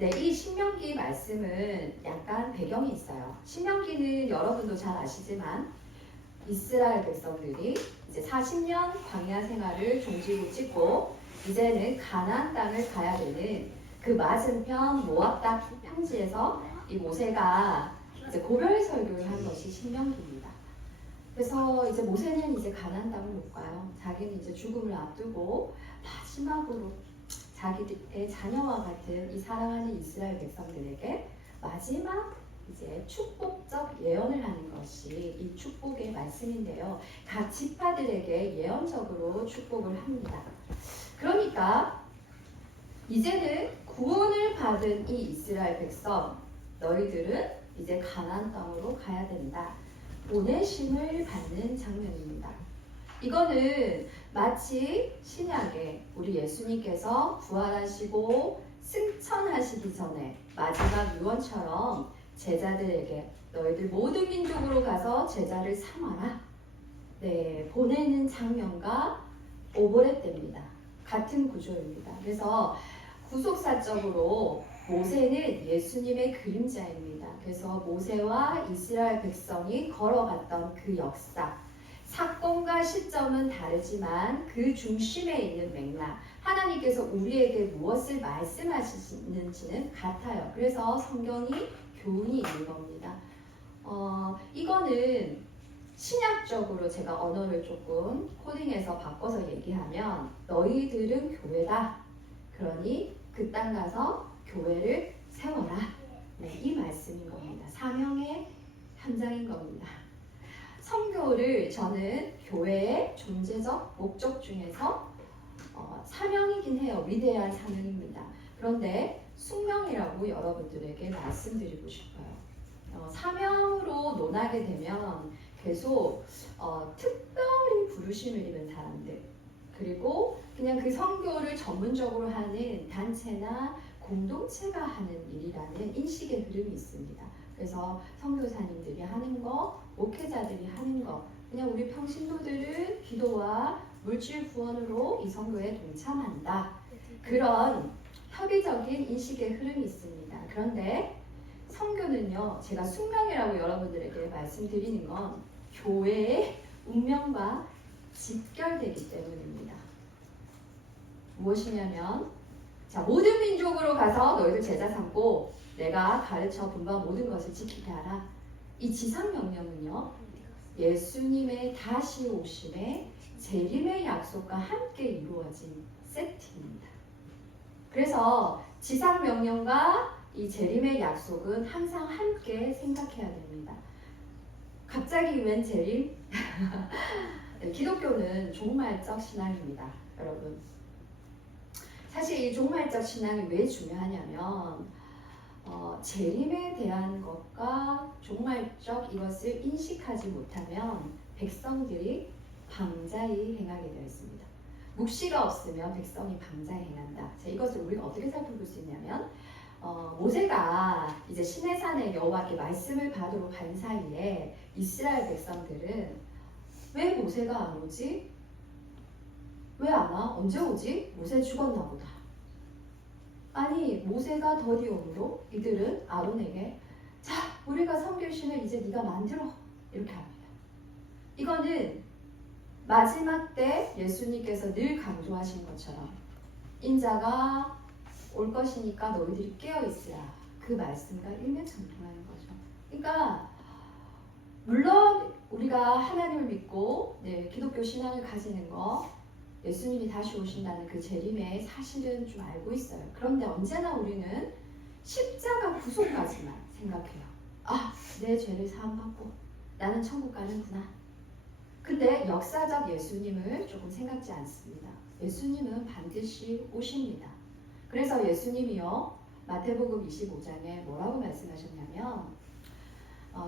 네, 이 신명기 말씀은 약간 배경이 있어요. 신명기는 여러분도 잘 아시지만 이스라엘 백성들이 이제 40년 광야 생활을 종지부 찍고 이제는 가나안 땅을 가야 되는 그 맞은편 모압 땅 평지에서 이 모세가 이제 고별 설교를 한 것이 신명기입니다. 그래서 이제 모세는 이제 가나안 땅을 못 가요. 자기는 이제 죽음을 앞두고 마지막으로 자기의 자녀와 같은 이 사랑하는 이스라엘 백성들에게 마지막 이제 축복적 예언을 하는 것이 이 축복의 말씀인데요. 각 지파들에게 예언적으로 축복을 합니다. 그러니까 이제는 구원을 받은 이 이스라엘 백성, 너희들은 이제 가나안 땅으로 가야 된다. 보내심을 받는 장면입니다. 이거는 마치 신약에 우리 예수님께서 부활하시고 승천하시기 전에 마지막 유언처럼 제자들에게 너희들 모든 민족으로 가서 제자를 삼아라. 네, 보내는 장면과 오버랩 됩니다. 같은 구조입니다. 그래서 구속사적으로 모세는 예수님의 그림자입니다. 그래서 모세와 이스라엘 백성이 걸어갔던 그 역사, 사건과 시점은 다르지만 그 중심에 있는 맥락, 하나님께서 우리에게 무엇을 말씀하시는지는 같아요. 그래서 성경이 교훈이 있는 겁니다. 이거는 신약적으로 제가 언어를 조금 코딩해서 바꿔서 얘기하면 너희들은 교회다. 그러니 그 땅 가서 교회를 세워라. 네, 이 말씀인 겁니다. 사명의 현장인 겁니다. 선교를 저는 교회의 존재적 목적 중에서 사명이긴 해요. 위대한 사명입니다. 그런데 숙명이라고 여러분들에게 말씀드리고 싶어요. 사명으로 논하게 되면 계속 특별히 부르심을 입은 사람들, 그리고 그냥 그 선교를 전문적으로 하는 단체나 공동체가 하는 일이라는 인식의 흐름이 있습니다. 그래서 선교사님들이 하는 거, 목회자들이 하는 거, 그냥 우리 평신도들은 기도와 물질 구원으로 이 선교에 동참한다. 그런 협의적인 인식의 흐름이 있습니다. 그런데 선교는요, 제가 숙명이라고 여러분들에게 말씀드리는 건 교회의 운명과 직결되기 때문입니다. 무엇이냐면, 자, 모든 민족으로 가서 너희들 제자 삼고 내가 가르쳐 분부한 모든 것을 지키게 하라. 이 지상 명령은요, 예수님의 다시 오심의 재림의 약속과 함께 이루어진 세트입니다. 그래서 지상 명령과 이 재림의 약속은 항상 함께 생각해야 됩니다. 갑자기 웬 재림? 기독교는 종말적 신앙입니다, 여러분. 사실 이 종말적 신앙이 왜 중요하냐면 재림에 대한 것과 종말적 이것을 인식하지 못하면 백성들이 방자히 행하게 되어 있습니다. 묵시가 없으면 백성이 방자히 행한다. 자, 이것을 우리가 어떻게 살펴볼 수 있냐면 모세가 이제 시내산에 여호와께 말씀을 받으러 간 사이에 이스라엘 백성들은 왜 모세가 안 오지? 왜 안 와? 언제 오지? 모세 죽었나 보다. 아니, 모세가 더디 오므로 이들은 아론에게 자, 우리가 섬길 신을 이제 네가 만들어. 이렇게 합니다. 이거는 마지막 때 예수님께서 늘 강조하신 것처럼 인자가 올 것이니까 너희들이 깨어있으라. 그 말씀과 일맥상통하는 거죠. 그러니까 물론 우리가 하나님을 믿고 기독교 신앙을 가지는 거, 예수님이 다시 오신다는 그 재림의 사실은 좀 알고 있어요. 그런데 언제나 우리는 십자가 구속까지만 생각해요. 아, 내 죄를 사함받고 나는 천국 가는구나. 근데 역사적 예수님을 조금 생각지 않습니다. 예수님은 반드시 오십니다. 그래서 예수님이요, 마태복음 25장에 뭐라고 말씀하셨냐면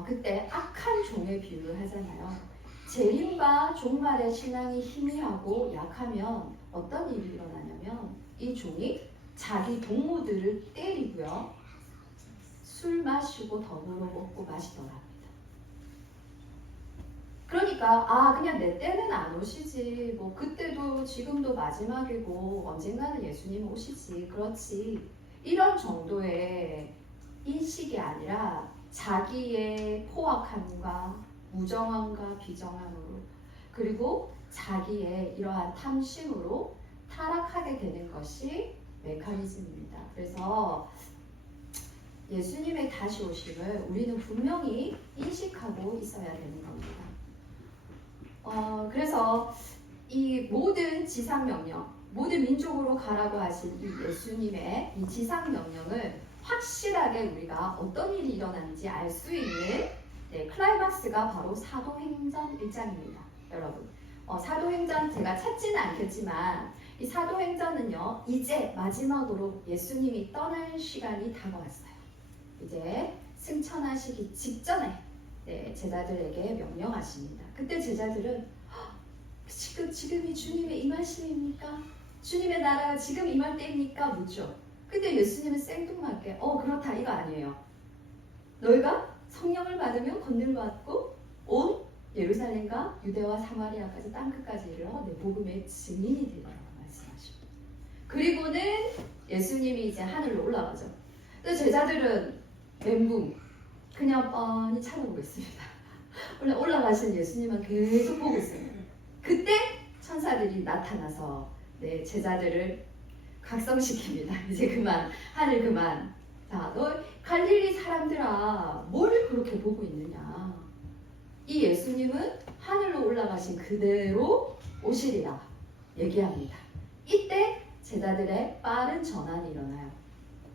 그때 악한 종의 비유를 하잖아요. 재림과 종말의 신앙이 희미하고 약하면 어떤 일이 일어나냐면 이 종이 자기 동무들을 때리고요, 술 마시고 더불어 먹고 마시더라 합니다. 그러니까 그냥 내 때는 안 오시지, 뭐 그때도 지금도 마지막이고 언젠가는 예수님 오시지, 그렇지, 이런 정도의 인식이 아니라 자기의 포악함과 무정함과 비정함으로 그리고 자기의 이러한 탐심으로 타락하게 되는 것이 메커니즘입니다. 그래서 예수님의 다시 오심을 우리는 분명히 인식하고 있어야 되는 겁니다. 그래서 이 모든 지상명령, 모든 민족으로 가라고 하신 이 예수님의 이 지상명령을 확실하게 우리가 어떤 일이 일어나는지 알 수 있는 클라이막스가 바로 사도행전 1장입니다. 여러분, 사도행전 제가 찾지는 않겠지만 이 사도행전은요, 이제 마지막으로 예수님이 떠날 시간이 다가왔어요. 이제 승천하시기 직전에 제자들에게 명령하십니다. 그때 제자들은 지금이 주님의 임하심입니까? 주님의 나라가 지금 임할 때입니까? 묻죠. 근데 예수님은 생뚱맞게 그렇다 이거 아니에요. 너희가 성령을 받으면 권능받고 온 예루살렘과 유대와 사마리아까지 땅끝까지 이르러 내 복음의 증인이 되리라고 말씀하십니다. 그리고는 예수님이 이제 하늘로 올라가죠. 근데 제자들은 멘붕 그냥 뻔히 쳐다보고 있습니다. 올라가신 예수님만 계속 보고 있습니다. 그때 천사들이 나타나서 제자들을 각성시킵니다. 이제 그만, 하늘 그만. 자, 너 갈릴리 사람들아, 뭘 그렇게 보고 있느냐? 이 예수님은 하늘로 올라가신 그대로 오시리라 얘기합니다. 이때 제자들의 빠른 전환이 일어나요.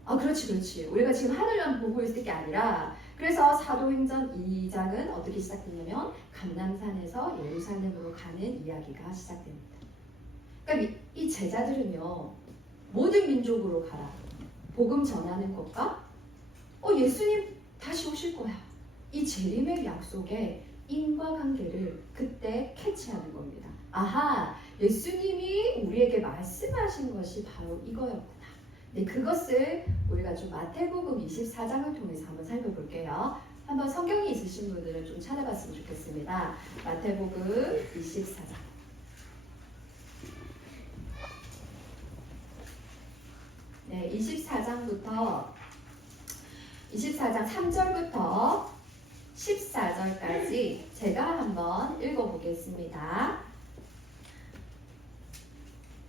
그렇지. 우리가 지금 하늘만 보고 있을 게 아니라 그래서 사도행전 2장은 어떻게 시작되냐면 감람산에서 예루살렘으로 가는 이야기가 시작됩니다. 그러니까 이 제자들은요, 모든 민족으로 가라. 복음 전하는 것과 예수님 다시 오실 거야. 이 재림의 약속의 인과관계를 그때 캐치하는 겁니다. 아하, 예수님이 우리에게 말씀하신 것이 바로 이거였구나. 그것을 우리가 좀 마태복음 24장을 통해서 한번 살펴볼게요. 한번 성경이 있으신 분들은 좀 찾아봤으면 좋겠습니다. 마태복음 24장. 24장 3절부터 14절까지 제가 한번 읽어보겠습니다.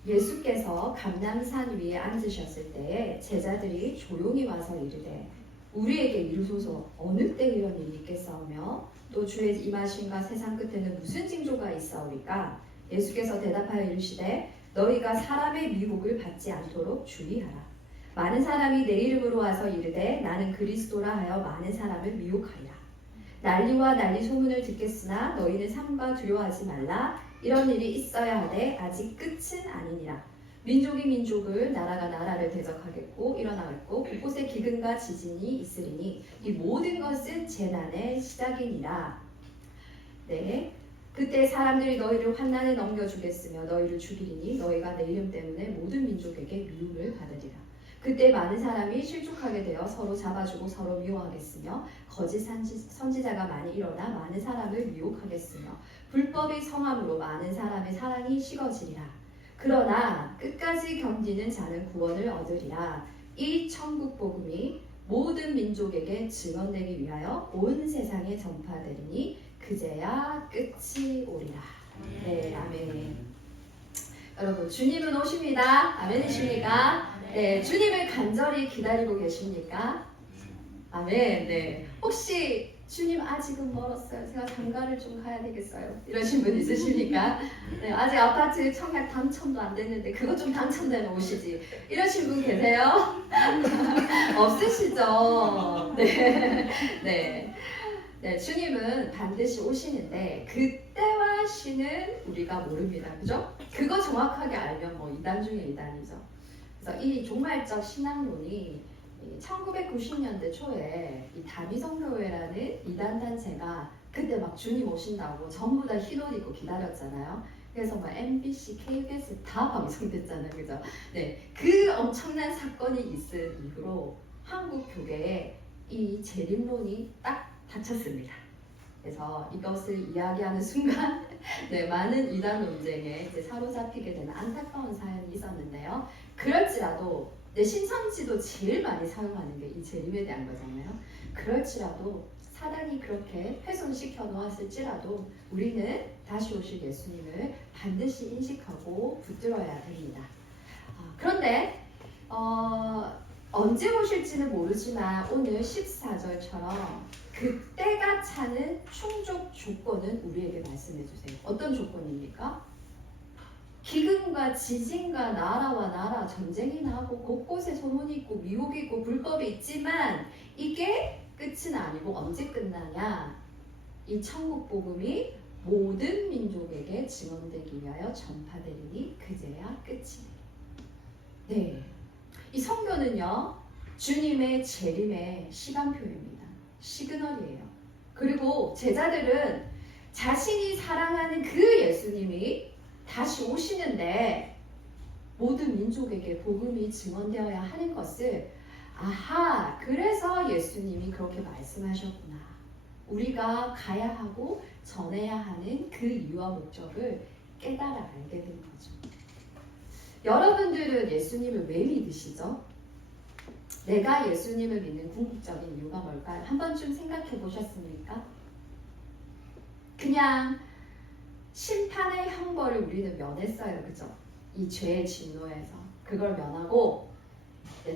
예수께서 감람산 위에 앉으셨을 때에 제자들이 조용히 와서 이르되 우리에게 이르소서 어느 때 이런 일이 있겠사오며 또 주의 임하심과 세상 끝에는 무슨 징조가 있사오리까? 예수께서 대답하여 이르시되 너희가 사람의 미혹을 받지 않도록 주의하라. 많은 사람이 내 이름으로 와서 이르되 나는 그리스도라 하여 많은 사람을 미혹하리라. 난리와 난리 소문을 듣겠으나 너희는 삼가 두려워하지 말라. 이런 일이 있어야 하되 아직 끝은 아니니라. 민족이 민족을 나라가 나라를 대적하겠고 일어나겠고 곳곳에 기근과 지진이 있으리니 이 모든 것은 재난의 시작이니라. 그때 사람들이 너희를 환난에 넘겨주겠으며 너희를 죽이리니 너희가 내 이름 때문에 모든 민족에게 미움을 받으리라. 그때 많은 사람이 실족하게 되어 서로 잡아주고 서로 미워하겠으며 거짓 선지자가 많이 일어나 많은 사람을 미혹하겠으며 불법이 성함으로 많은 사람의 사랑이 식어지리라. 그러나 끝까지 견디는 자는 구원을 얻으리라. 이 천국 복음이 모든 민족에게 증언되기 위하여 온 세상에 전파되리니 그제야 끝이 오리라. 네, 아멘. 여러분, 주님은 오십니다. 아멘이십니까? 네, 주님을 간절히 기다리고 계십니까? 아멘. 혹시 주님 아직은 멀었어요. 제가 장가를 좀 가야 되겠어요. 이러신 분 있으십니까? 아직 아파트 청약 당첨도 안 됐는데 그것 좀 당첨되면 오시지. 이러신 분 계세요? 없으시죠? 네, 주님은 반드시 오시는데 그때와 시는 우리가 모릅니다. 그죠? 그거 정확하게 알면 이단 중에 이단이죠. 그래서 이 종말적 신앙론이 1990년대 초에 이 다미성교회라는 이단 단체가 그때 막 주님 오신다고 전부 다 흰옷 입고 기다렸잖아요. 그래서 MBC, KBS 다 방송됐잖아요. 그죠? 그 엄청난 사건이 있은 이후로 한국 교회에 이 재림론이 딱 닫혔습니다. 그래서 이것을 이야기하는 순간 많은 이단 논쟁에 이제 사로잡히게 되는 안타까운 사연이 있었는데요. 그럴지라도 내 신천지도 제일 많이 사용하는 게 이 재림에 대한 거잖아요. 그럴지라도 사단이 그렇게 훼손시켜 놓았을지라도 우리는 다시 오실 예수님을 반드시 인식하고 붙들어야 됩니다. 그런데 언제 오실지는 모르지만 오늘 14절처럼 그때가 차는 충족 조건은 우리에게 말씀해 주세요. 어떤 조건입니까? 기근과 지진과 나라와 나라 전쟁이 나고 곳곳에 소문이 있고 미혹이 있고 불법이 있지만 이게 끝은 아니고 언제 끝나냐? 이 천국 복음이 모든 민족에게 증언되기 위하여 전파되리니 그제야 끝이니. 네, 이 성경은요 주님의 재림의 시간표입니다. 시그널이에요. 그리고 제자들은 자신이 사랑하는 그 예수님이 다시 오시는데 모든 민족에게 복음이 증언되어야 하는 것을 아하, 그래서 예수님이 그렇게 말씀하셨구나. 우리가 가야 하고 전해야 하는 그 이유와 목적을 깨달아 알게 된 거죠. 여러분들은 예수님을 왜 믿으시죠? 내가 예수님을 믿는 궁극적인 이유가 뭘까요? 한 번쯤 생각해 보셨습니까? 그냥 심판의 형벌을 우리는 면했어요. 그죠? 이 죄의 진노에서 그걸 면하고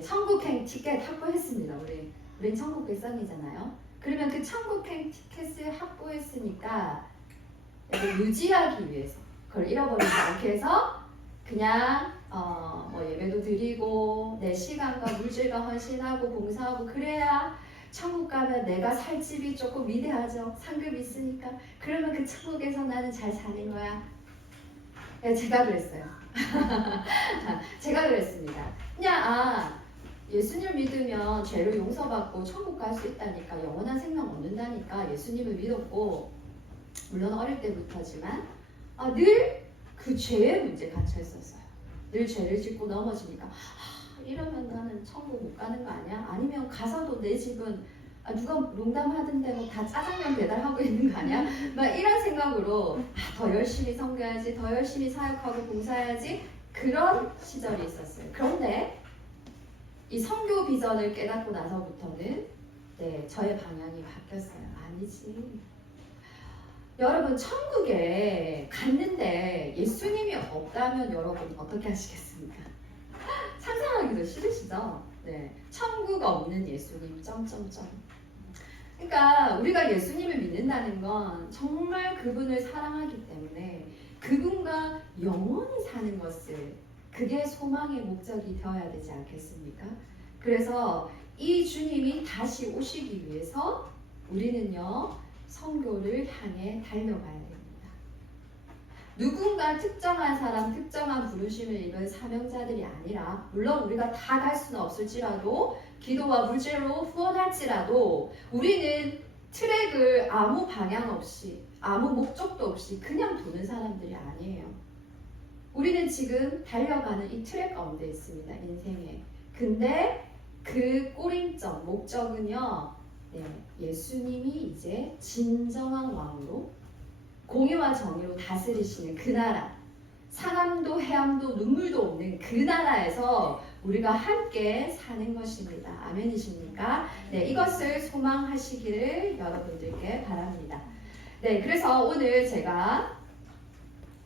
천국행 티켓 확보했습니다. 우린 천국 백성이잖아요. 그러면 그 천국행 티켓을 확보했으니까 유지하기 위해서 그걸 잃어버리지 않게 해서 그냥 뭐 예배도 드리고 내 시간과 물질과 헌신하고 봉사하고 그래야 천국 가면 내가 살 집이 조금 위대하죠. 상급이 있으니까. 그러면 그 천국에서 나는 잘 사는 거야. 네, 제가 그랬어요. 제가 그랬습니다. 그냥 예수님을 믿으면 죄를 용서받고 천국 갈 수 있다니까 영원한 생명 얻는다니까 예수님을 믿었고 물론 어릴 때부터지만 늘 그 죄의 문제에 갇혀 있었어요. 늘 죄를 짓고 넘어지니까 이러면 나는 천국 못 가는 거 아니야? 아니면 가서도 내 집은 누가 농담하던데 뭐 다 짜장면 배달하고 있는 거 아니야? 막 이런 생각으로 더 열심히 섬겨야지, 더 열심히 사역하고 봉사해야지 그런 시절이 있었어요. 그런데 이 선교 비전을 깨닫고 나서부터는 저의 방향이 바뀌었어요. 아니지. 여러분 천국에 갔는데 예수님이 없다면 여러분 어떻게 하시겠습니까? 상상하기도 싫으시죠? 네, 천국 없는 예수님 점점점. 그러니까 우리가 예수님을 믿는다는 건 정말 그분을 사랑하기 때문에 그분과 영원히 사는 것을 그게 소망의 목적이 되어야 되지 않겠습니까? 그래서 이 주님이 다시 오시기 위해서 우리는요 선교를 향해 달려가야 됩니다. 누군가 특정한 사람, 특정한 부르심을 입은 사명자들이 아니라 물론 우리가 다 갈 수는 없을지라도 기도와 물질로 후원할지라도 우리는 트랙을 아무 방향 없이 아무 목적도 없이 그냥 도는 사람들이 아니에요. 우리는 지금 달려가는 이 트랙 가운데 있습니다. 인생에. 근데 그 꼬림점, 목적은요. 예수님이 이제 진정한 왕으로 공의와 정의로 다스리시는 그 나라, 상암도 해암도 눈물도 없는 그 나라에서 우리가 함께 사는 것입니다. 아멘이십니까? 네, 이것을 소망하시기를 여러분들께 바랍니다. 네, 그래서 오늘 제가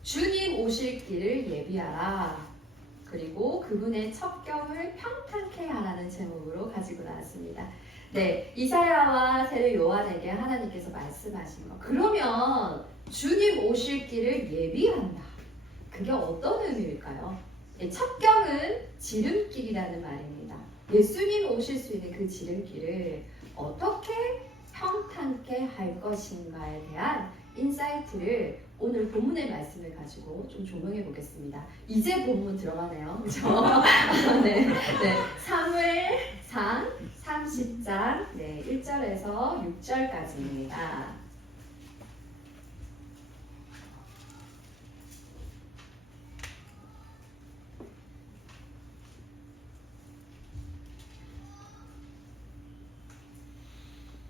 주님 오실 길을 예비하라. 그리고 그분의 첩경을 평탄케 하라는 제목으로 가지고 나왔습니다. 네, 이사야와 세례 요한에게 하나님께서 말씀하신 거. 그러면 주님 오실 길을 예비한다. 그게 어떤 의미일까요? 첩경은 지름길이라는 말입니다. 예수님 오실 수 있는 그 지름길을 어떻게 평탄케 할 것인가에 대한 인사이트를 오늘 본문의 말씀을 가지고 좀 조명해 보겠습니다. 이제 본문 들어가네요. 그죠? 네. 사무엘상 30장 1절에서 6절까지입니다.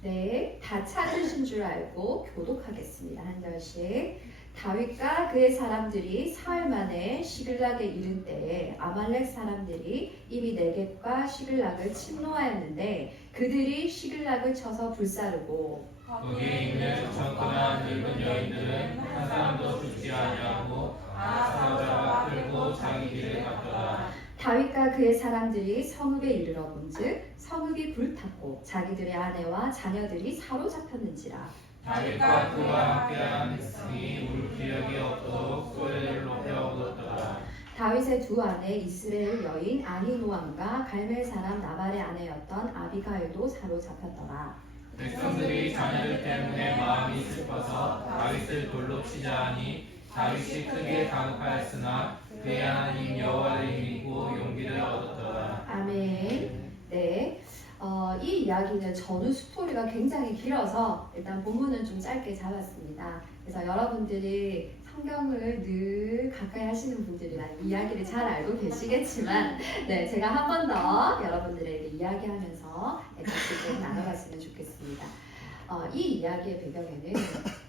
네, 다 찾으신 줄 알고 교독하겠습니다. 한 절씩. 다윗과 그의 사람들이 사흘 만에 시글락에 이른 때에 아말렉 사람들이 이미 네겝과 시글락을 침노하였는데 그들이 시글락을 쳐서 불사르고 거기에 있는 청건한 늙은 여인들은 한 사람도 죽지 아니하고 사자와 끌고 자기 길을 갔더라. 다윗과 그의 사람들이 성읍에 이르러 본즉 성읍이 불탔고 자기들의 아내와 자녀들이 사로잡혔는지라. 다윗과 그와 함께한 백성이 울 기력이 없도록 소리를 높여 울었더라. 다윗의 두 아내 이스라엘 여인 아히노암과 갈멜 사람 나발의 아내였던 아비가일도 사로잡혔더라. 백성들이 자녀들 때문에 마음이 슬퍼서 다윗을 돌로 치자 하니 다윗이 크게 다급하였으나 그의 하나님 여호와를 믿고 용기를 얻었더라. 아멘. 네. 이 이야기는 전후 스토리가 굉장히 길어서 일단 본문은 좀 짧게 잡았습니다. 그래서 여러분들이 성경을 늘 가까이 하시는 분들이라 이야기를 잘 알고 계시겠지만 네, 제가 한 번 더 여러분들에게 이야기하면서 같이 좀 나눠봤으면 좋겠습니다. 이 이야기의 배경에는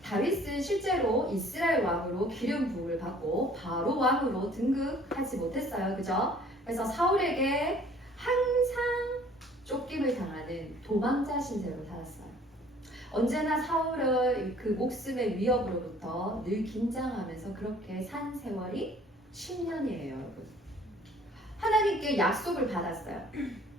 다윗은 실제로 이스라엘 왕으로 기름 부음을 받고 바로 왕으로 등극하지 못했어요. 그죠? 그래서 사울에게 항상 쫓김을 당하는 도망자 신세로 살았어요. 언제나 사울의 그 목숨의 위협으로부터 늘 긴장하면서 그렇게 산 세월이 10년이에요, 여러분. 하나님께 약속을 받았어요.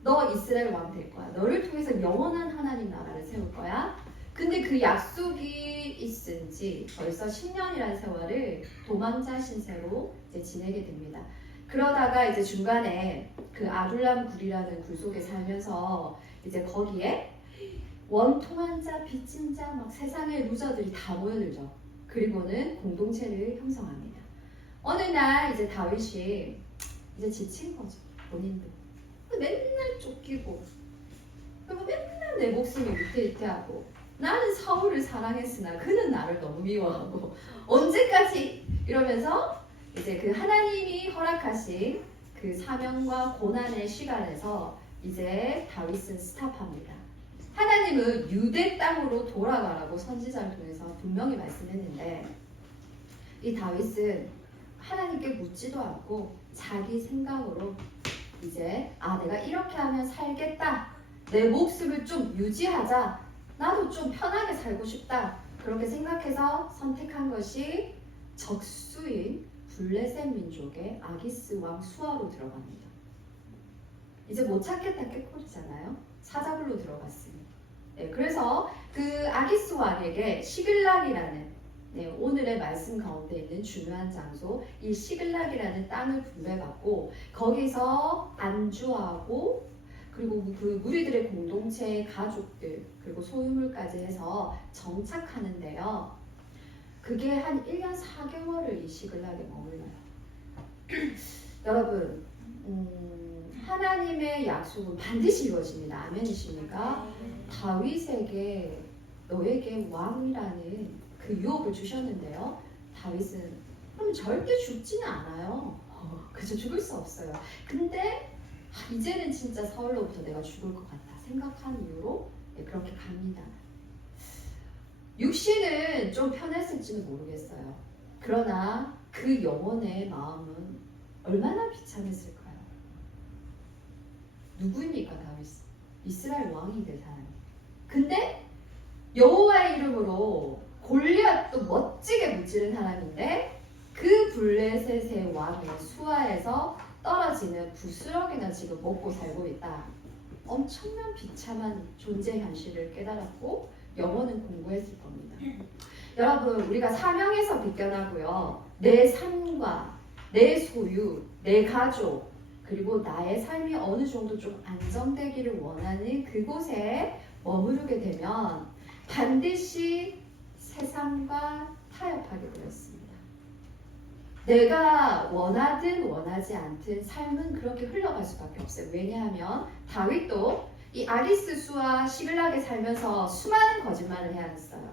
너 이스라엘 왕 될 거야. 너를 통해서 영원한 하나님 나라를 세울 거야. 근데 그 약속이 있은 지 벌써 10년이라는 세월을 도망자 신세로 이제 지내게 됩니다. 그러다가 이제 중간에 그 아둘람 굴이라는 굴 속에 살면서 이제 거기에 원통한 자, 빚진 자, 막 세상의 루저들이 다 모여들죠. 그리고는 공동체를 형성합니다. 어느 날 이제 다윗이 이제 지친 거죠. 본인도. 맨날 쫓기고 그리고 맨날 내 목숨이 위태위태하고 나는 사울을 사랑했으나 그는 나를 너무 미워하고 언제까지 이러면서 이제 그 하나님이 허락하신 그 사명과 고난의 시간에서 이제 다윗은 스탑합니다. 하나님은 유대 땅으로 돌아가라고 선지자를 통해서 분명히 말씀했는데 이 다윗은 하나님께 묻지도 않고 자기 생각으로 이제 내가 이렇게 하면 살겠다. 내 목숨을 좀 유지하자. 나도 좀 편하게 살고 싶다. 그렇게 생각해서 선택한 것이 적수인 블레셋 민족의 아기스 왕 수하로 들어갑니다. 이제 못 찾겠다 꾀꼬리잖아요. 사자굴로 들어갔습니다. 네, 그래서 그 아기스 왕에게 시글락이라는 오늘의 말씀 가운데 있는 중요한 장소, 이 시글락이라는 땅을 분배받고 거기서 안주하고 그리고 그 무리들의 공동체의 가족들 그리고 소유물까지 해서 정착하는데요. 그게 한 1년 4개월을 이 시글락에 머물러요. 여러분, 하나님의 약속은 반드시 이루어집니다. 아멘이십니까? 다윗에게 너에게 왕이라는 그 유업을 주셨는데요. 다윗은 그럼 절대 죽지는 않아요. 그저 죽을 수 없어요. 근데 이제는 진짜 사울로부터 내가 죽을 것 같다 생각한 이유로 그렇게 갑니다. 육신은 좀 편했을지는 모르겠어요. 그러나 그 영혼의 마음은 얼마나 비참했을까요? 누구입니까 다윗? 이스라엘 왕이 될 사람이. 근데 여호와의 이름으로 골리앗도 멋지게 무찌른 사람인데 그 블레셋의 왕의 수하에서 떨어지는 부스러기나 지금 먹고 살고 있다. 엄청난 비참한 존재 현실을 깨달았고 영어는 공부했을 겁니다. 여러분, 우리가 사명에서 비껴나고요. 내 삶과 내 소유, 내 가족, 그리고 나의 삶이 어느 정도 좀 안정되기를 원하는 그곳에 머무르게 되면 반드시 세상과 타협하게 되었습니다. 내가 원하든 원하지 않든 삶은 그렇게 흘러갈 수밖에 없어요. 왜냐하면 다윗도 이 아기스 수와 시글락에 살면서 수많은 거짓말을 해야 했어요.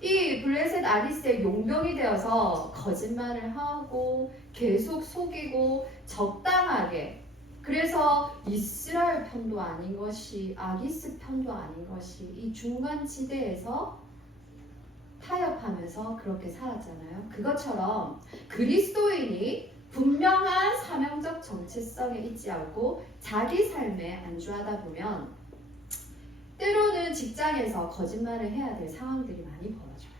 이 블레셋 아기스의 용병이 되어서 거짓말을 하고 계속 속이고 적당하게 그래서 이스라엘 편도 아닌 것이 아기스 편도 아닌 것이 이 중간 지대에서 타협하면서 그렇게 살았잖아요. 그것처럼 그리스도인이 분명한 사명적 정체성에 있지 않고 자기 삶에 안주하다 보면 때로는 직장에서 거짓말을 해야 될 상황들이 많이 벌어져요.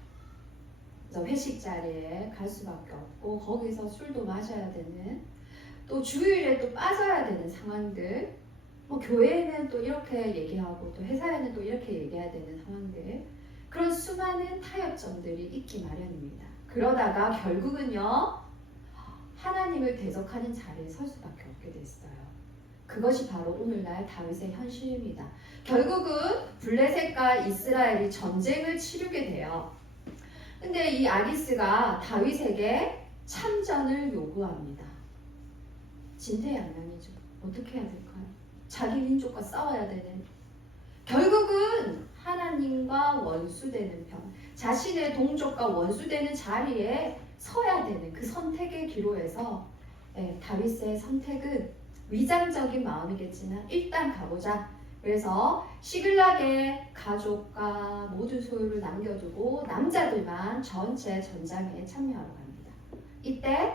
그래서 회식 자리에 갈 수밖에 없고 거기서 술도 마셔야 되는, 또 주일에 또 빠져야 되는 상황들, 뭐 교회에는 또 이렇게 얘기하고 또 회사에는 또 이렇게 얘기해야 되는 상황들, 그런 수많은 타협점들이 있기 마련입니다. 그러다가 결국은요, 하나님을 대적하는 자리에 설 수밖에 없게 됐어요. 그것이 바로 오늘날 다윗의 현실입니다. 결국은 블레셋과 이스라엘이 전쟁을 치르게 돼요. 근데 이 아기스가 다윗에게 참전을 요구합니다. 진퇴양난이죠. 어떻게 해야 될까요? 자기 민족과 싸워야 되는, 결국은 하나님과 원수되는 편, 자신의 동족과 원수되는 자리에 서야 되는 그 선택의 기로에서 다윗의 선택은 위장적인 마음이겠지만 일단 가보자. 그래서 시글락의 가족과 모든 소유를 남겨두고 남자들만 전체 전장에 참여하러 갑니다. 이때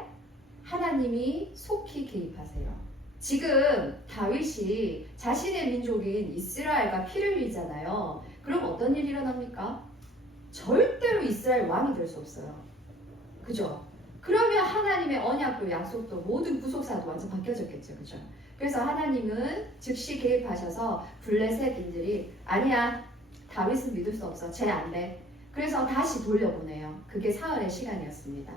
하나님이 속히 개입하세요. 지금 다윗이 자신의 민족인 이스라엘과 피를 흘리잖아요. 그럼 어떤 일이 일어납니까? 절대로 이스라엘 왕이 될 수 없어요. 그죠? 그러면 하나님의 언약도 약속도 모든 구속사도 완전 바뀌어졌겠죠. 그죠? 그래서 하나님은 즉시 개입하셔서 블레셋인들이 아니야, 다윗은 믿을 수 없어, 쟤 안 돼. 그래서 다시 돌려보내요. 그게 사흘의 시간이었습니다.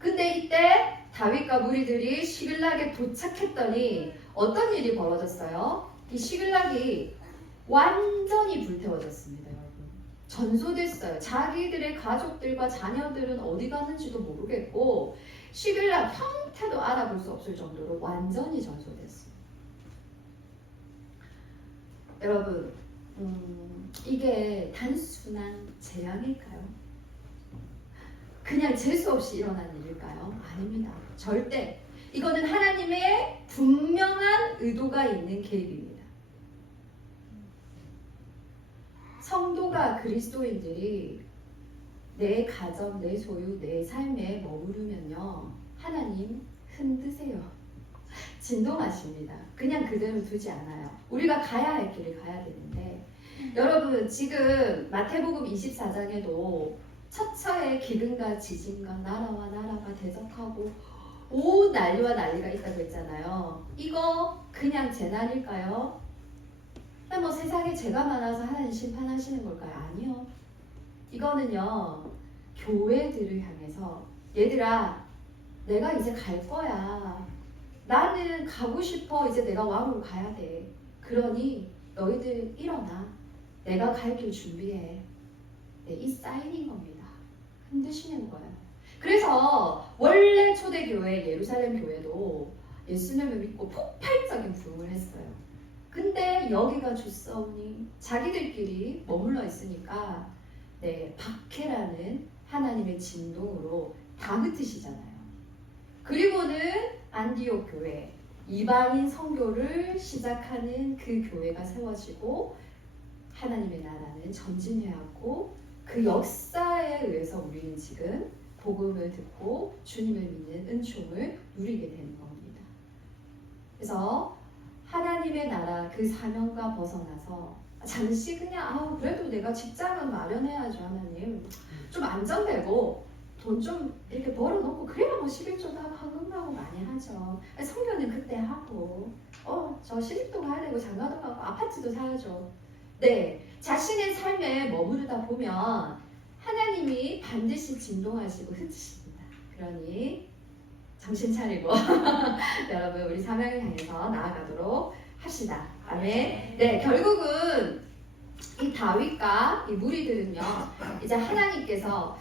근데 이때 다윗과 무리들이 시글락에 도착했더니 어떤 일이 벌어졌어요? 이 시글락이 완전히 불태워졌습니다. 여러분, 전소됐어요. 자기들의 가족들과 자녀들은 어디 갔는지도 모르겠고 시글락 형태도 알아볼 수 없을 정도로 완전히 전소됐어요. 여러분, 이게 단순한 재앙일까요? 그냥 재수 없이 일어난 일일까요? 아닙니다. 절대. 이거는 하나님의 분명한 의도가 있는 개입입니다. 성도가, 그리스도인들이 내 가정, 내 소유, 내 삶에 머무르면요, 하나님 흔드세요. 진동하십니다. 그냥 그대로 두지 않아요. 우리가 가야 할 길을 가야 되는데, 여러분 지금 마태복음 24장에도 처처에 기근과 지진과 나라와 나라가 대적하고 온 난리와 난리가 있다고 했잖아요. 이거 그냥 재난일까요? 뭐 세상에 죄가 많아서 하나님 심판하시는 걸까요? 아니요. 이거는요, 교회들을 향해서 얘들아, 내가 이제 갈 거야. 나는 가고 싶어. 이제 내가 왕으로 가야 돼. 그러니 너희들 일어나. 내가 갈 길 준비해. 네, 이 사인인 겁니다. 흔드시는 거예요. 그래서 원래 초대교회 예루살렘 교회도 예수님을 믿고 폭발적인 부흥을 했어요. 근데 여기가 좋사오니 자기들끼리 머물러 있으니까 박해라는 하나님의 진동으로 다 흩으시잖아요. 그리고는 안디옥 교회, 이방인 선교를 시작하는 그 교회가 세워지고 하나님의 나라는 전진해왔고 그 역사에 의해서 우리는 지금 복음을 듣고 주님을 믿는 은총을 누리게 되는 겁니다. 그래서 하나님의 나라 그 사명과 벗어나서 잠시 그냥 그래도 내가 직장은 마련해야죠. 하나님 좀 안정되고 돈 좀 이렇게 벌어놓고 그래야 뭐 11조도 하고 헌금하고 많이 하죠. 성교는 그때 하고 저 시집도 가야 되고 장가도 가고 아파트도 사야죠. 네, 자신의 삶에 머무르다 보면 하나님이 반드시 진동하시고 흩으십니다. 그러니 정신 차리고 여러분 우리 사명을 향해서 나아가도록 합시다. 아멘. 네, 결국은 이 다윗과 이 무리들은요, 이제 하나님께서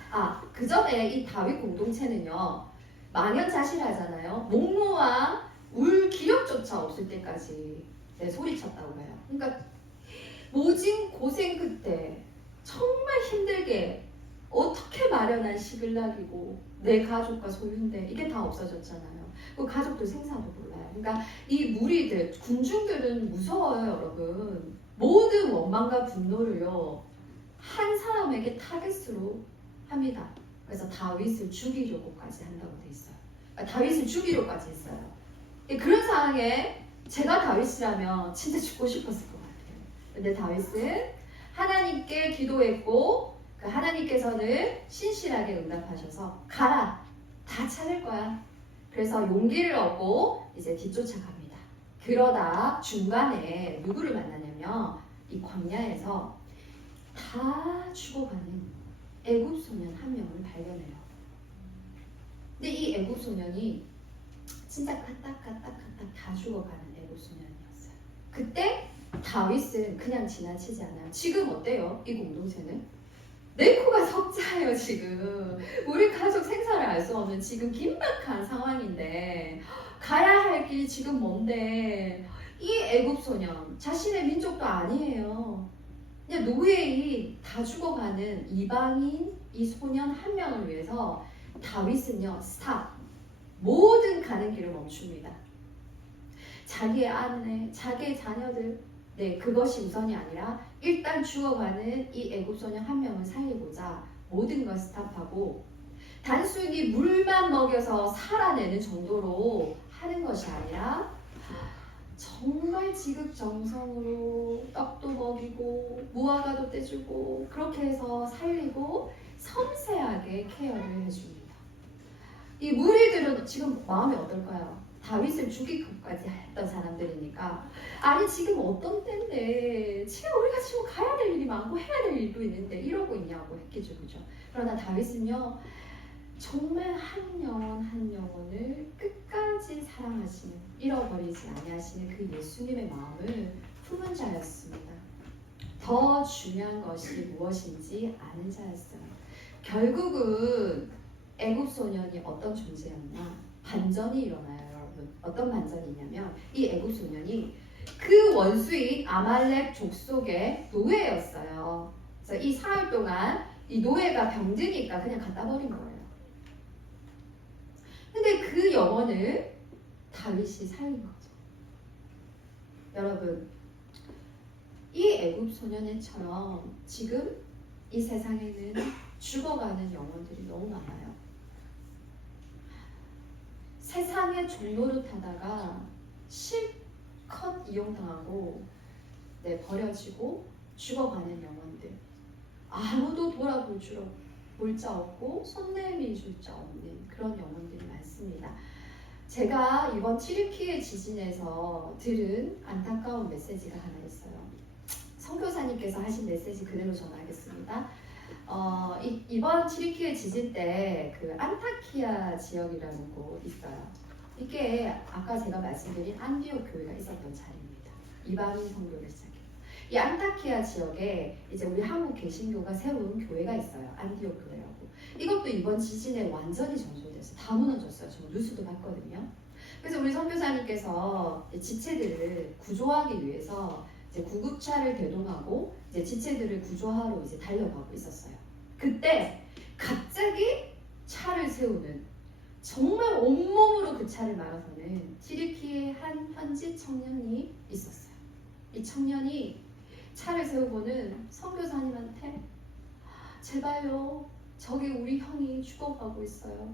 그 전에 이 다윗 공동체는요 망연자실하잖아요. 목노와 울 기력조차 없을 때까지 소리쳤다고 해요. 그러니까 모진 고생 끝에 정말 힘들게 어떻게 마련한 시글락이고 내 가족과 소유인데 이게 다 없어졌잖아요. 그 가족들 생사도 몰라요. 그러니까 이 무리들, 군중들은 무서워요, 여러분. 모든 원망과 분노를요 한 사람에게 타겟으로 합니다. 그래서 다윗을 죽이려고까지 한다고 돼 있어요. 그러니까 다윗을 죽이려고까지 했어요. 그런 상황에 제가 다윗이라면 진짜 죽고 싶었을 것 같아요. 근데 다윗은 하나님께 기도했고 그 하나님께서는 신실하게 응답하셔서 가라, 다 찾을 거야. 그래서 용기를 얻고 이제 뒤쫓아갑니다. 그러다 중간에 누구를 만나냐면 이 광야에서 다 죽어가는 애굽 소년 한 명을 발견해요. 근데 이 애굽 소년이 진짜 까딱까딱 다 죽어가는 애굽 소년이었어요. 그때 다윗은 그냥 지나치지 않아요. 지금 어때요? 이 공동체는? 내 코가 석자예요 지금. 우리 가족 생사를 알 수 없는 지금 긴박한 상황인데 가야 할 길이 지금 뭔데 이 애굽 소년 자신의 민족도 아니에요. 그냥 노예인 다 죽어가는 이방인 이 소년 한 명을 위해서 다윗은요 스탑, 모든 가는 길을 멈춥니다. 자기의 아내, 자기의 자녀들, 네, 그것이 우선이 아니라 일단 죽어가는 이 애굽 소년 한 명을 살리고자 모든 걸 스탑하고 단순히 물만 먹여서 살아내는 정도로 하는 것이 아니라 정말 지극정성으로 떡도 먹이고 무화과도 떼주고 그렇게 해서 살리고 섬세하게 케어를 해줍니다. 이 무리들은 지금 마음이 어떨까요? 다윗을 죽이기까지 했던 사람들이니까 아니 지금 어떤 때인데 지금 우리가 지금 가야 될 일이 많고 해야 될 일도 있는데 이러고 있냐고 했겠죠. 그죠? 그러나 다윗은요 정말 한 영혼 한 영혼을 끝까지 사랑하시는, 잃어버리지 아니하시는 그 예수님의 마음을 품은 자였습니다. 더 중요한 것이 무엇인지 아는 자였어요. 결국은 애굽 소년이 어떤 존재였나? 반전이 일어나요, 여러분. 어떤 반전이냐면 이 애굽 소년이 그 원수인 아말렉 족속의 노예였어요. 그래서 이 사흘 동안 이 노예가 병드니까 그냥 갖다 버린 거예요. 근데 그 영혼을 다윗이 살린 거죠. 여러분, 이 애굽 소년애처럼 지금 이 세상에는 죽어가는 영혼들이 너무 많아요. 세상의 종로를 타다가 실컷 이용당하고 버려지고 죽어가는 영혼들. 아무도 돌아볼 자 없고 손 내밀 자 없는 그런 영혼들이 많습니다. 제가 이번 튀르키예 지진에서 들은 안타까운 메시지가 하나 있어요. 선교사님께서 하신 메시지 그대로 전하겠습니다. 이번 튀르키예 지진 때 그 안타키아 지역이라는 곳 있어요. 이게 아까 제가 말씀드린 안디옥 교회가 있었던 자리입니다. 이방인 선교를 시작해요. 이 안타키아 지역에 이제 우리 한국 개신교가 세운 교회가 있어요. 안디옥 교회라고. 이것도 이번 지진에 완전히 전소돼서 다 무너졌어요. 저 뉴스도 봤거든요. 그래서 우리 선교사님께서 지체들을 구조하기 위해서 이제 구급차를 대동하고 이제 지체들을 구조하러 이제 달려가고 있었어요. 그때 갑자기 차를 세우는, 정말 온몸으로 그 차를 막아서는 튀르키예 한 현지 청년이 있었어요. 이 청년이 차를 세우고는 선교사님한테 제발요, 저기 우리 형이 죽어가고 있어요.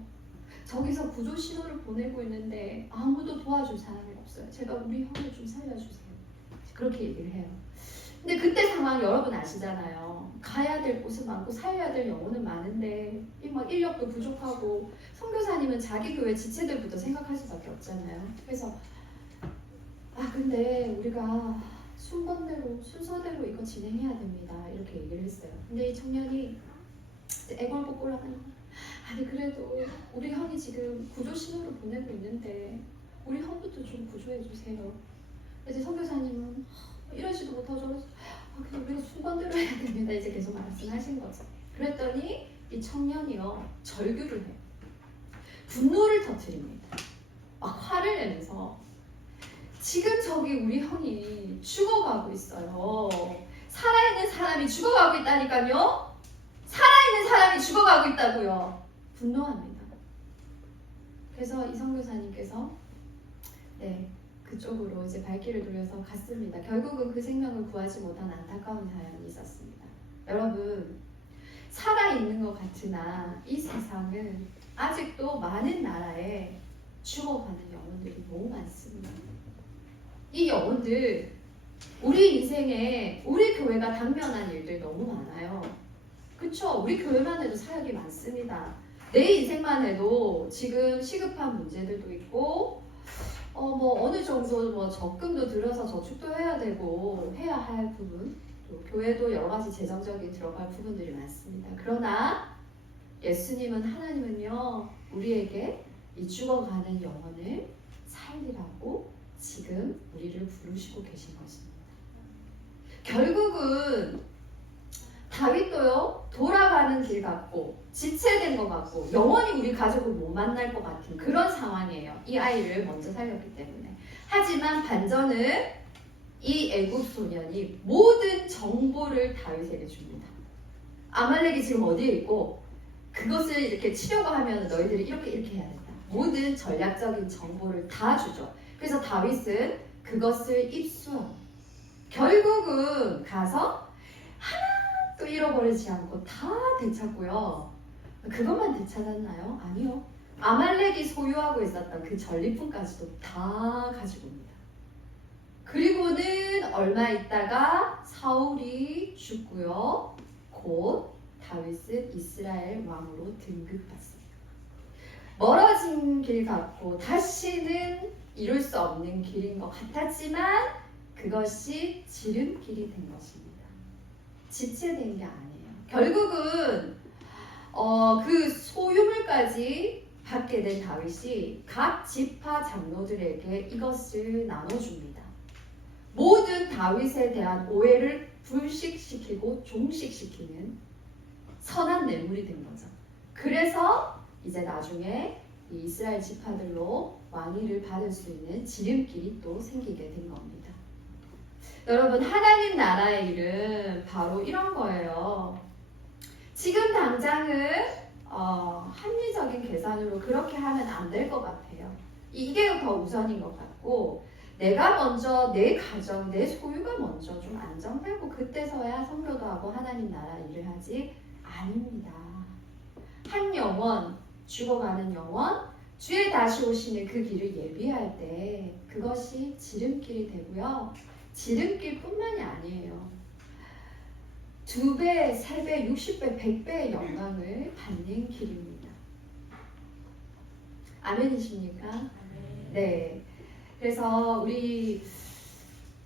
저기서 구조 신호를 보내고 있는데 아무도 도와줄 사람이 없어요. 제발 우리 형을 좀 살려주세요. 그렇게 얘기를 해요. 근데 그때 상황 여러분 아시잖아요. 가야 될 곳은 많고 살려야 될 영혼은 많은데 막 인력도 부족하고 선교사님은 자기 교회 지체들부터 생각할 수밖에 없잖아요. 그래서 근데 우리가 순서대로 이거 진행해야 됩니다. 이렇게 얘기를 했어요. 근데 이 청년이 애걸복걸하는 거예요. 아니 그래도 우리 형이 지금 구조 신호를 보내고 있는데 우리 형부터 좀 구조해 주세요. 이제 선교사님은 이러지도 못하고 저러지, 그냥 우리가 순번대로 해야 됩니다. 이제 계속 말씀하신 거죠. 그랬더니 이 청년이요 절규를 해요. 분노를 터뜨립니다. 막 화를 내면서 지금 저기 우리 형이 죽어가고 있어요. 살아있는 사람이 죽어가고 있다니까요. 살아있는 사람이 죽어가고 있다고요. 분노합니다. 그래서 이 선교사님께서 그쪽으로 이제 발길을 돌려서 갔습니다. 결국은 그 생명을 구하지 못한 안타까운 사연이 있었습니다. 여러분, 살아있는 것 같으나 이 세상은 아직도 많은 나라에 죽어가는 영혼들이 너무 많습니다. 이 영혼들, 우리 인생에 우리 교회가 당면한 일들 너무 많아요. 그쵸? 우리 교회만 해도 사역이 많습니다. 내 인생만 해도 지금 시급한 문제들도 있고 어느 정도 적금도 들어서 저축도 해야 되고 해야 할 부분, 또 교회도 여러 가지 재정적인 들어갈 부분들이 많습니다. 그러나 예수님은, 하나님은요, 우리에게 이 죽어가는 영혼을 살리라고 지금 우리를 부르시고 계신 것입니다. 결국은 다윗도요, 돌아가는 길 같고 지체된 것 같고 영원히 우리 가족을 못 만날 것 같은 그런 상황이에요. 이 아이를 먼저 살렸기 때문에. 하지만 반전은 이 애굽 소년이 모든 정보를 다윗에게 줍니다. 아말렉이 지금 어디에 있고 그것을 이렇게 치려고 하면 너희들이 이렇게 해야 된다. 모든 전략적인 정보를 다 주죠. 그래서 다윗은 그것을 입수하고 결국은 가서 하나도 잃어버리지 않고 다 되찾고요. 그것만 되찾았나요? 아니요. 아말렉이 소유하고 있었던 그 전리품까지도 다 가지고 옵니다. 그리고는 얼마 있다가 사울이 죽고요. 곧 다윗은 이스라엘 왕으로 등극받습니다. 멀어진 길 같고 다시는 이룰 수 없는 길인 것 같았지만 그것이 지름길이 된 것입니다. 지체된 게 아니에요. 결국은 그 소유물까지 받게 된 다윗이 각 지파 장로들에게 이것을 나눠줍니다. 모든 다윗에 대한 오해를 불식시키고 종식시키는 선한 뇌물이 된 거죠. 그래서 이제 나중에 이 이스라엘 지파들로 왕위를 받을 수 있는 지름길이 또 생기게 된 겁니다. 여러분, 하나님 나라의 일은 바로 이런 거예요. 지금 당장은 합리적인 계산으로 그렇게 하면 안 될 것 같아요. 이게 더 우선인 것 같고 내가 먼저 내 가정, 내 소유가 먼저 좀 안정되고 그때서야 선교도 하고 하나님 나라 일을 하지 아닙니다. 한 영혼, 죽어가는 영혼, 주의 다시 오시는 그 길을 예비할 때 그것이 지름길이 되고요. 지름길뿐만이 아니에요. 2배, 3배, 60배, 100배의 영광을 받는 길입니다. 아멘이십니까? 네. 그래서 우리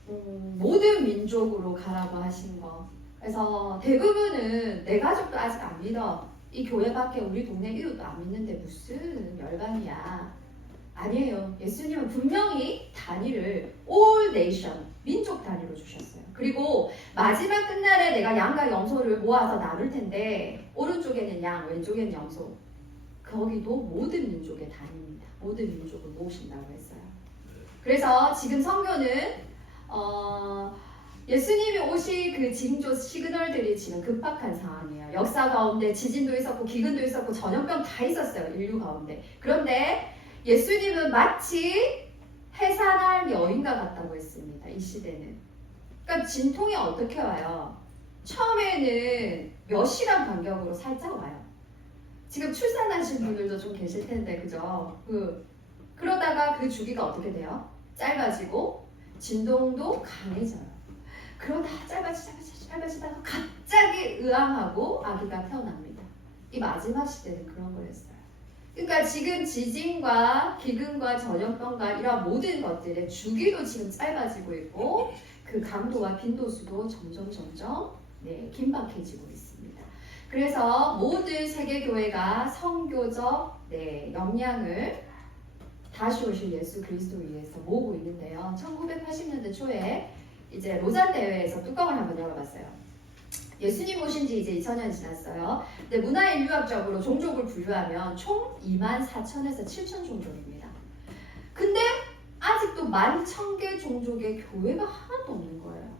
모든 민족으로 가라고 하신 거. 그래서 대부분은 내 가족도 아직 안 믿어. 이 교회밖에 우리 동네 이웃도 안 믿는데 무슨 열반이야. 아니에요. 예수님은 분명히 단위를 all nation, 민족 단위로 주셨어요. 그리고 마지막 끝날에 내가 양과 염소를 모아서 나눌 텐데 오른쪽에는 양, 왼쪽에는 염소. 거기도 모든 민족의 단위입니다. 모든 민족을 모으신다고 했어요. 그래서 지금 선교는 예수님이 오실 그 징조 시그널들이 지금 급박한 상황이에요. 역사 가운데 지진도 있었고 기근도 있었고 전염병 다 있었어요. 인류 가운데. 그런데 예수님은 마치 해산할 여인과 같다고 했습니다. 이 시대는. 그러니까 진통이 어떻게 와요? 처음에는 몇 시간 간격으로 살짝 와요. 지금 출산하신 분들도 좀 계실 텐데, 그죠? 그러다가 그 주기가 어떻게 돼요? 짧아지고 진동도 강해져요. 그러다 짧아지다가 갑자기 으앙하고 아기가 태어납니다. 이 마지막 시대는 그런 거였어요. 그러니까 지금 지진과 기근과 전염병과 이런 모든 것들의 주기도 지금 짧아지고 있고 그 강도와 빈도수도 점점 긴박해지고 있습니다. 그래서 모든 세계교회가 선교적 역량을 다시 오실 예수 그리스도 위해서 모으고 있는데요. 1980년대 초에 이제 로잔 대회에서 뚜껑을 한번 열어봤어요. 예수님 오신 지 이제 2000년이 지났어요. 근데 문화인류학적으로 종족을 분류하면 총 24,000에서 7,000 종족입니다. 근데 아직도 11,000개 종족의 교회가 하나도 없는 거예요.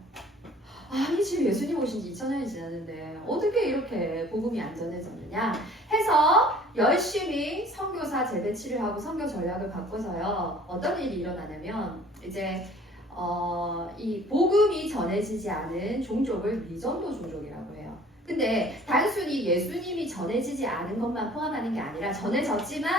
아니 지금 예수님 오신 지 2000년이 지났는데 어떻게 이렇게 복음이 안 전해졌느냐 해서 열심히 선교사 재배치를 하고 선교 전략을 바꿔서요. 어떤 일이 일어나냐면 이제 이 복음이 전해지지 않은 종족을 미전도 종족이라고 해요. 근데 단순히 예수님이 전해지지 않은 것만 포함하는 게 아니라 전해졌지만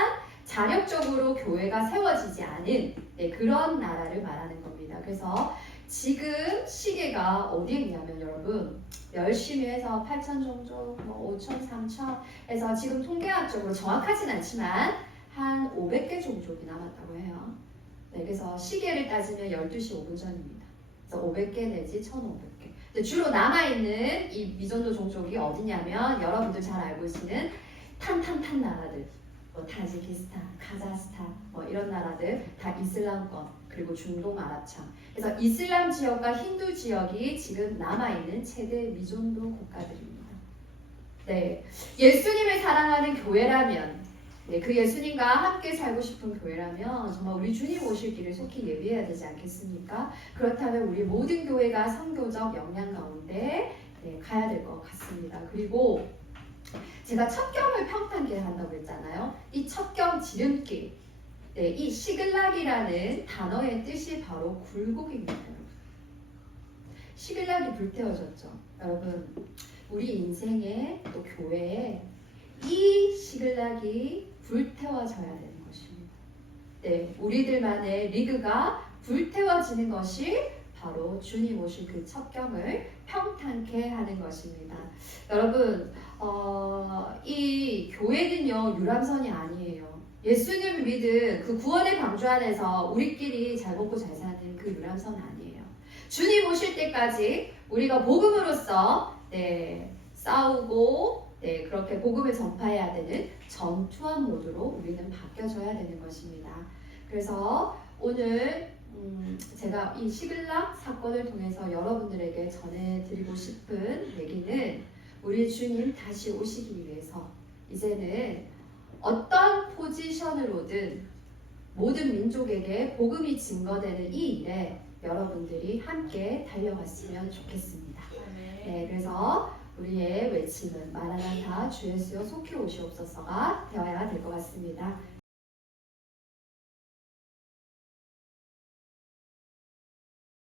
자력적으로 교회가 세워지지 않은 그런 나라를 말하는 겁니다. 그래서 지금 시계가 어디에 있냐면 여러분 열심히 해서 8천 종족, 5천, 3천 해서 지금 통계학적으로 정확하진 않지만 한 500개 종족이 남았다고 해요. 그래서 시계를 따지면 12시 5분 전입니다. 그래서 500개 내지 1,500개. 근데 주로 남아있는 이 미전도 종족이 어디냐면 여러분들 잘 알고 계시는 탄탄탄 나라들, 타지키스탄, 카자흐스탄 이런 나라들 다 이슬람권 그리고 중동 아랍창. 그래서 이슬람 지역과 힌두 지역이 지금 남아있는 최대 미전도 국가들입니다. 네, 예수님을 사랑하는 교회라면 그 예수님과 함께 살고 싶은 교회라면 정말 우리 주님 오실 길을 속히 예비해야 되지 않겠습니까? 그렇다면 우리 모든 교회가 선교적 역량 가운데 가야 될 것 같습니다. 그리고 제가 첩경을 평탄케 한다고 했잖아요. 이 첩경 지름길, 이 시글락이라는 단어의 뜻이 바로 굴곡입니다. 시글락이 불태워졌죠. 여러분, 우리 인생에 또 교회에 이 시글락이 불태워져야 되는 것입니다. 우리들만의 리그가 불태워지는 것이 바로 주님 오실 그 첩경을 평탄케 하는 것입니다. 여러분, 이 교회는요 유람선이 아니에요. 예수님을 믿은 그 구원의 방주 안에서 우리끼리 잘 먹고 잘 사는 그 유람선 아니에요. 주님 오실 때까지 우리가 복음으로써 싸우고 그렇게 복음을 전파해야 되는 전투한 모드로 우리는 바뀌어져야 되는 것입니다. 그래서 오늘 제가 이 시글락 사건을 통해서 여러분들에게 전해드리고 싶은 얘기는 우리 주님 다시 오시기 위해서 이제는 어떤 포지션으로든 모든 민족에게 복음이 증거되는 이 일에 여러분들이 함께 달려갔으면 좋겠습니다. 그래서 우리의 외침은 마라나타 주 예수여 속히 오시옵소서가 되어야 됩니다.